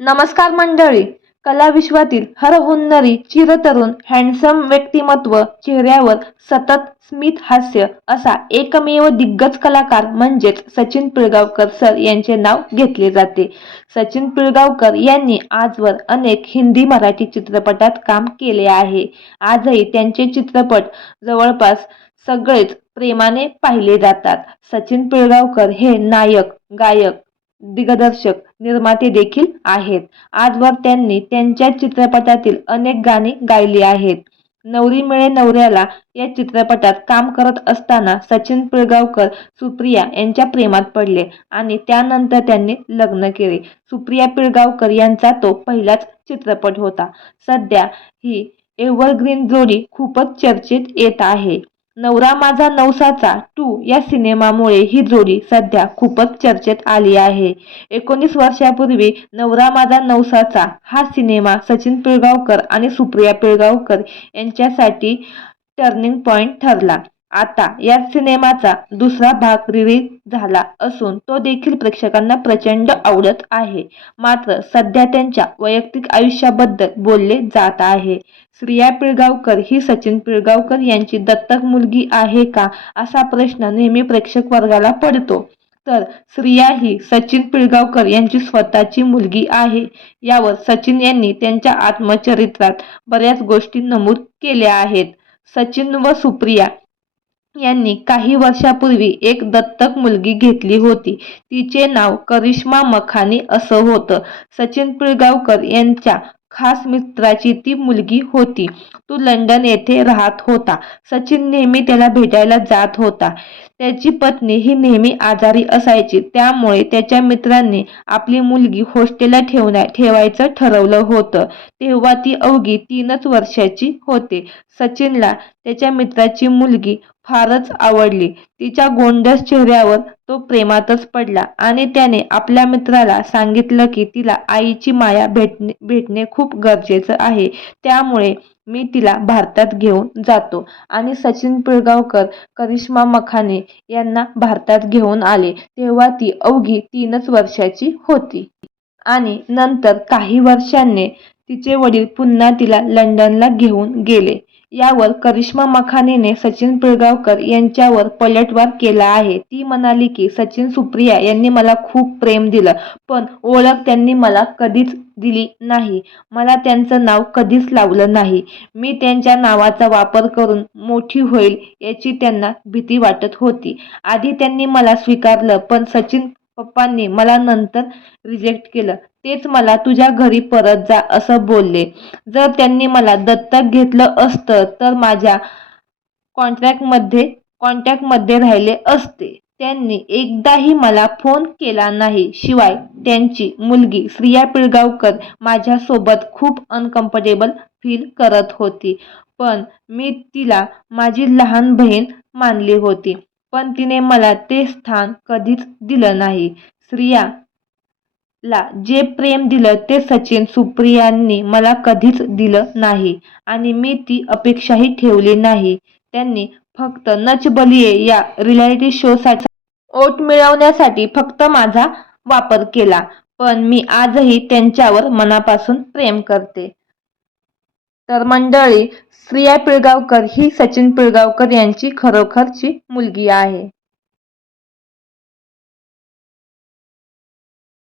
नमस्कार मंडळी. कला विश्वातील हरहुन्नरी चिरतरुण हँडसम व्यक्तिमत्व चेहऱ्यावर सतत स्मित हास्य असा एकमेव दिग्गज कलाकार म्हणजेच सचिन पिळगावकर सर यांचे नाव घेतले जाते. सचिन पिळगावकर यांनी आजवर अनेक हिंदी मराठी चित्रपटात काम केले आहे. आजही त्यांचे चित्रपट जवळपास सगळेच प्रेमाने पाहिले जातात. सचिन पिळगावकर हे नायक गायक दिग्दर्शक निर्माते देखील आहेत. आजवर त्यांनी त्यांच्या चित्रपटातील अनेक गाणी गायली आहेत. नवरी मिळे नवऱ्याला या चित्रपटात काम करत असताना सचिन पिळगावकर सुप्रिया यांच्या प्रेमात पडले आणि त्यानंतर त्यांनी लग्न केले. सुप्रिया पिळगावकर यांचा तो पहिलाच चित्रपट होता. सध्या ही एव्हरग्रीन जोडी खूपच चर्चेत येत आहे. नवरा माझा नवसाचा टू या सिनेमामुळे ही जोडी सध्या खूपच चर्चेत आली आहे. एकोणीस वर्षापूर्वी नवरा माझा नवसाचा हा सिनेमा सचिन पिळगावकर आणि सुप्रिया पिळगावकर यांच्यासाठी टर्निंग पॉईंट ठरला. आता या सिनेमाचा दुसरा भाग रिलीज झाला असून तो देखील प्रेक्षकांना प्रचंड आवडत आहे. मात्र सध्या त्यांच्या वैयक्तिक आयुष्याबद्दल बोलले जात आहे. श्रिया पिळगावकर ही सचिन पिळगावकर यांची दत्तक मुलगी आहे का असा प्रश्न नेहमी प्रेक्षक वर्गाला पडतो. तर श्रिया ही सचिन पिळगावकर यांची स्वतःची मुलगी आहे. यावर सचिन यांनी त्यांच्या आत्मचरित्रात बऱ्याच गोष्टी नमूद केल्या आहेत. सचिन व सुप्रिया यांनी काही वर्षापूर्वी एक दत्तक मुलगी घेतली होती. तिचे नाव करिश्मा मखानी असं होतं. सचिन पिळगावकर यांच्या खास मित्राची ती मुलगी होती. तो लंडन येथे राहत होता. सचिन नेहमी त्याला भेटायला जात होता. त्याची पत्नी ही नेहमी आजारी असायची. त्यामुळे त्याच्या मित्रांनी आपली मुलगी हॉस्टेलला ठेवण्या ठेवायचं ठरवलं होतं. तेव्हा ती अवघी तीनच वर्षाची होते. सचिनला त्याच्या मित्राची मुलगी फारच आवडली. तिच्या गोंडस चेहऱ्यावर तो प्रेमातच पडला आणि त्याने आपल्या मित्राला सांगितलं की तिला आईची माया भेटणे भेटणे खूप गरजेचं आहे. त्यामुळे मी तिला भारतात घेऊन जातो. आणि सचिन पिळगावकर करिश्मा मखाने यांना भारतात घेऊन आले. तेव्हा ती अवघी तीनच वर्षाची होती. आणि नंतर काही वर्षांनी तिचे वडील पुन्हा तिला लंडनला घेऊन गेले. यावर करिश्मा मखानीने सचिन पिळगावकर यांच्यावर पलटवार केला आहे. ती म्हणाली की सचिन सुप्रिया यांनी मला खूप प्रेम दिलं पण ओळख त्यांनी मला कधीच दिली नाही. मला त्यांचं नाव कधीच लावलं नाही. मी त्यांच्या नावाचा वापर करून मोठी होईल याची त्यांना भीती वाटत होती. आधी त्यांनी मला स्वीकारलं पण सचिन पप्पांनी मला नंतर रिजेक्ट केलं. तेच मला तुझ्या घरी परत जा असं बोलले. जर त्यांनी मला दत्तक घेतलं असतं तर माझ्या कॉन्ट्रॅक्टमध्ये कॉन्टॅक्टमध्ये राहिले असते. त्यांनी एकदाही मला फोन केला नाही. शिवाय त्यांची मुलगी श्रिया पिळगावकर माझ्यासोबत खूप अनकम्फर्टेबल फील करत होती. पण मी तिला माझी लहान बहीण मानली होती. पण तिने मला ते स्थान कधीच दिलं नाही. स्त्रिया ला जे प्रेम दिलं ते सचिन सुप्रियांनी मला कधीच दिलं नाही आणि मी ती अपेक्षाही ठेवली नाही. त्यांनी फक्त नच बलिये या रियालिटी शोसाठी ओट मिळवण्यासाठी फक्त माझा वापर केला. पण मी आजही त्यांच्यावर मनापासून प्रेम करते. तर मंडळी श्रिया पिळगावकर ही सचिन पिळगावकर यांची खरोखरची मुलगी आहे.